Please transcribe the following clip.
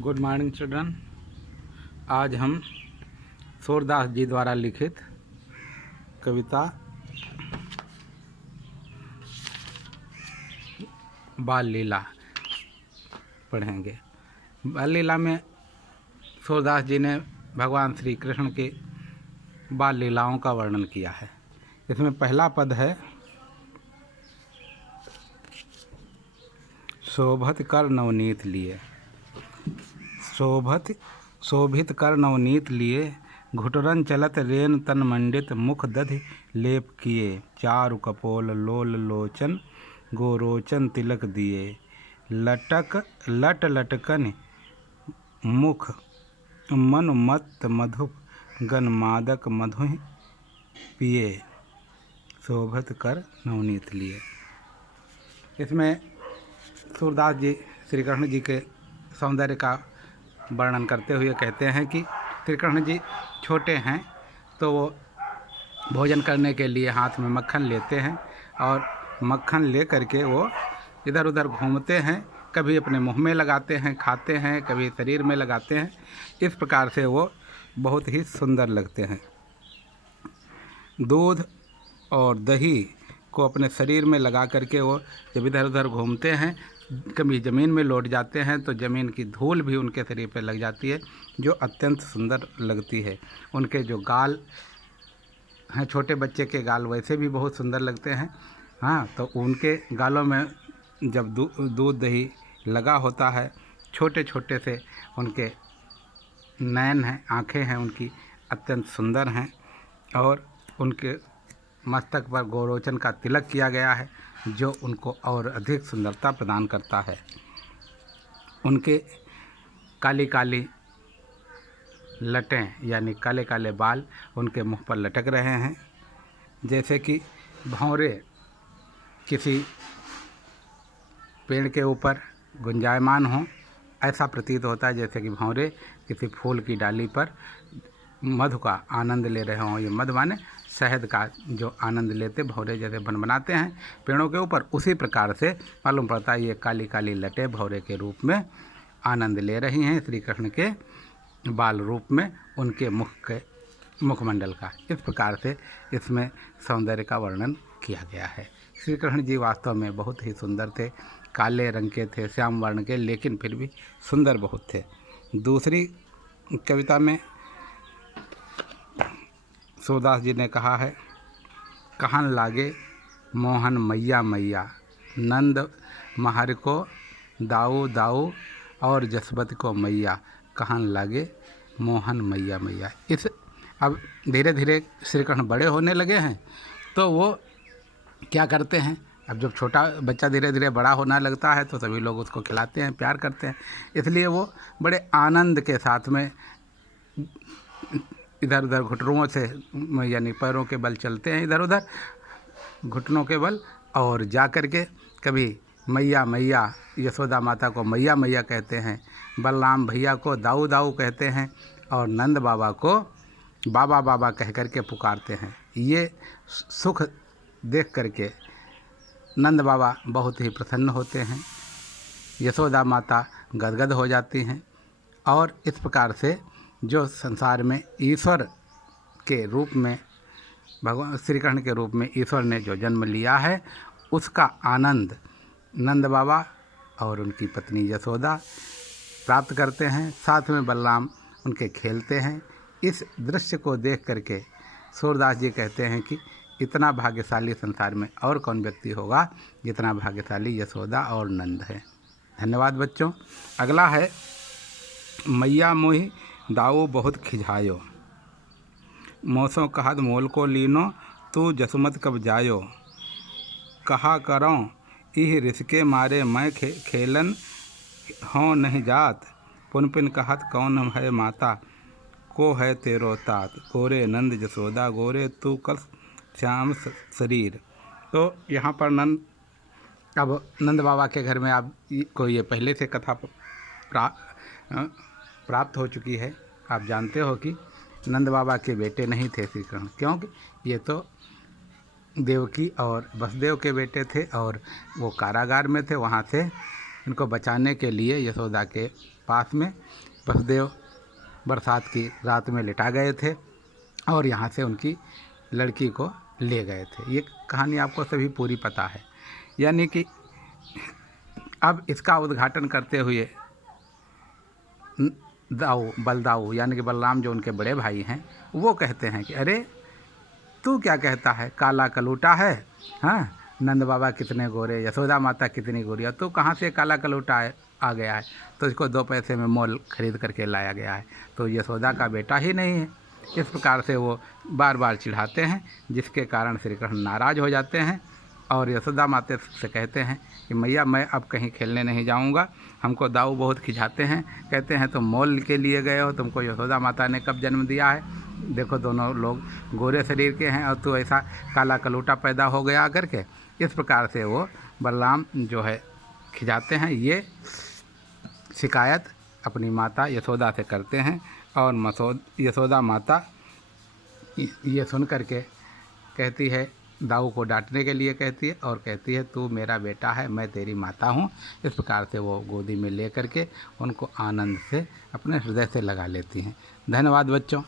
Good morning children. आज हम सूरदास जी द्वारा लिखित कविता बाल लीला पढ़ेंगे। बाल लीला में सूरदास जी ने भगवान श्री कृष्ण के बाल लीलाओं का वर्णन किया है। इसमें पहला पद है, शोभित कर नवनीत लिए। शोभित कर नवनीत लिए, घुटरन चलत रेन तन मंडित, मुख दधि लेप किए, चारु कपोल लोल लोचन, गोरोचन तिलक दिए, लट लटकन मुख मन मत मधुप, गन मादक मधु पिए, शोभित कर नवनीत लिए। इसमें सूरदास जी श्री कृष्ण जी के सौंदर्य का वर्णन करते हुए कहते हैं कि श्री कृष्ण जी छोटे हैं तो वो भोजन करने के लिए हाथ में मक्खन लेते हैं और मक्खन ले करके वो इधर उधर घूमते हैं, कभी अपने मुंह में लगाते हैं खाते हैं, कभी शरीर में लगाते हैं। इस प्रकार से वो बहुत ही सुंदर लगते हैं। दूध और दही को अपने शरीर में लगा करके वो जब इधर उधर घूमते हैं, कभी ज़मीन में लौट जाते हैं तो ज़मीन की धूल भी उनके शरीर पर लग जाती है, जो अत्यंत सुंदर लगती है। उनके जो गाल हैं, छोटे बच्चे के गाल वैसे भी बहुत सुंदर लगते हैं। हाँ, तो उनके गालों में जब दूध दही लगा होता है, छोटे छोटे से उनके नयन हैं, आँखें हैं उनकी अत्यंत सुंदर हैं, और उनके मस्तक पर गोरोचन का तिलक किया गया है, जो उनको और अधिक सुंदरता प्रदान करता है। उनके काली काली लटें यानी काले काले बाल उनके मुंह पर लटक रहे हैं, जैसे कि भंवरे किसी पेड़ के ऊपर गुंजायमान हों, ऐसा प्रतीत होता है। जैसे कि भंवरे किसी फूल की डाली पर मधु का आनंद ले रहे हों। ये मधु माने शहद का जो आनंद लेते भंवरे जैसे बनाते हैं पेड़ों के ऊपर, उसी प्रकार से मालूम पड़ता है ये काली काली लटें भंवरे के रूप में आनंद ले रही हैं श्री कृष्ण के बाल रूप में, उनके मुखमंडल का। इस प्रकार से इसमें सौंदर्य का वर्णन किया गया है। श्री कृष्ण जी वास्तव में बहुत ही सुंदर थे, काले रंग के थे, श्याम वर्ण के, लेकिन फिर भी सुंदर बहुत थे। दूसरी कविता में सूरदास जी ने कहा है, कहन लागे मोहन मैया मैया, नंद महर को दाऊ दाऊ, और जसवंत को मैया, कहन लागे मोहन मैया मैया। इस अब धीरे धीरे श्री कृष्ण बड़े होने लगे हैं तो वो क्या करते हैं, अब जब छोटा बच्चा धीरे धीरे बड़ा होना लगता है तो सभी लोग उसको खिलाते हैं, प्यार करते हैं, इसलिए वो बड़े आनंद के साथ में इधर उधर घुटनों से यानी पैरों के बल चलते हैं, इधर उधर घुटनों के बल, और जा कर के कभी मैया मैया यशोदा माता को मैया मैया कहते हैं, बलराम भैया को दाऊ दाऊ कहते हैं, और नंद बाबा को बाबा बाबा कह कर के पुकारते हैं। ये सुख देख करके नंद बाबा बहुत ही प्रसन्न होते हैं, यशोदा माता गदगद हो जाती हैं, और इस प्रकार से जो संसार में ईश्वर के रूप में भगवान श्री कृष्ण के रूप में ईश्वर ने जो जन्म लिया है, उसका आनंद नंद बाबा और उनकी पत्नी यशोदा प्राप्त करते हैं। साथ में बलराम उनके खेलते हैं। इस दृश्य को देख करके सूरदास जी कहते हैं कि इतना भाग्यशाली संसार में और कौन व्यक्ति होगा जितना भाग्यशाली यशोदा और नंद है। धन्यवाद बच्चों। अगला है, मैया मोहि दाऊ बहुत खिझायो, मौसों कहत मोल को लीनो, तू जसमत कब जायो, कहा करों इह रिसके मारे मैं खेलन हों नहीं जात, पुन पिन कहत कौन है माता, को है तेरो तात, गोरे नंद जसोदा गोरे तू कल श्याम शरीर। तो यहाँ पर अब नंद बाबा के घर में आप को ये पहले से कथा प्राप्त हो चुकी है। आप जानते हो कि नंद बाबा के बेटे नहीं थे श्री कृष्ण, क्योंकि ये तो देवकी और वसुदेव के बेटे थे, और वो कारागार में थे, वहाँ से इनको बचाने के लिए यशोदा के पास में वसुदेव बरसात की रात में लिटा गए थे और यहाँ से उनकी लड़की को ले गए थे। ये कहानी आपको सभी पूरी पता है। यानी कि अब इसका उद्घाटन करते हुए बलदाऊ यानी कि बलराम जो उनके बड़े भाई हैं वो कहते हैं कि अरे तू क्या कहता है, काला कलूटा है, हाँ नंद बाबा कितने गोरे, यशोदा माता कितनी गोरी, और तू कहाँ से काला कलूटा आ गया है, तो इसको 2 पैसे में मोल खरीद करके लाया गया है, तो यशोदा का बेटा ही नहीं है। इस प्रकार से वो बार बार चिढ़ाते हैं, जिसके कारण श्री कृष्ण नाराज़ हो जाते हैं और यशोदा माता से कहते हैं कि मैया मैं अब कहीं खेलने नहीं जाऊंगा, हमको दाऊ बहुत खिंचाते हैं, कहते हैं तुम मोल के लिए गए हो, तुमको यशोदा माता ने कब जन्म दिया है, देखो दोनों लोग गोरे शरीर के हैं और तू ऐसा काला कलूटा पैदा हो गया करके। इस प्रकार से वो बलराम जो है खिंचाते हैं। ये शिकायत अपनी माता यशोदा से करते हैं और यशोदा माता ये सुन करके कहती है, दाऊ को डांटने के लिए कहती है और कहती है तू मेरा बेटा है, मैं तेरी माता हूँ। इस प्रकार से वो गोदी में ले करके उनको आनंद से अपने हृदय से लगा लेती हैं। धन्यवाद बच्चों।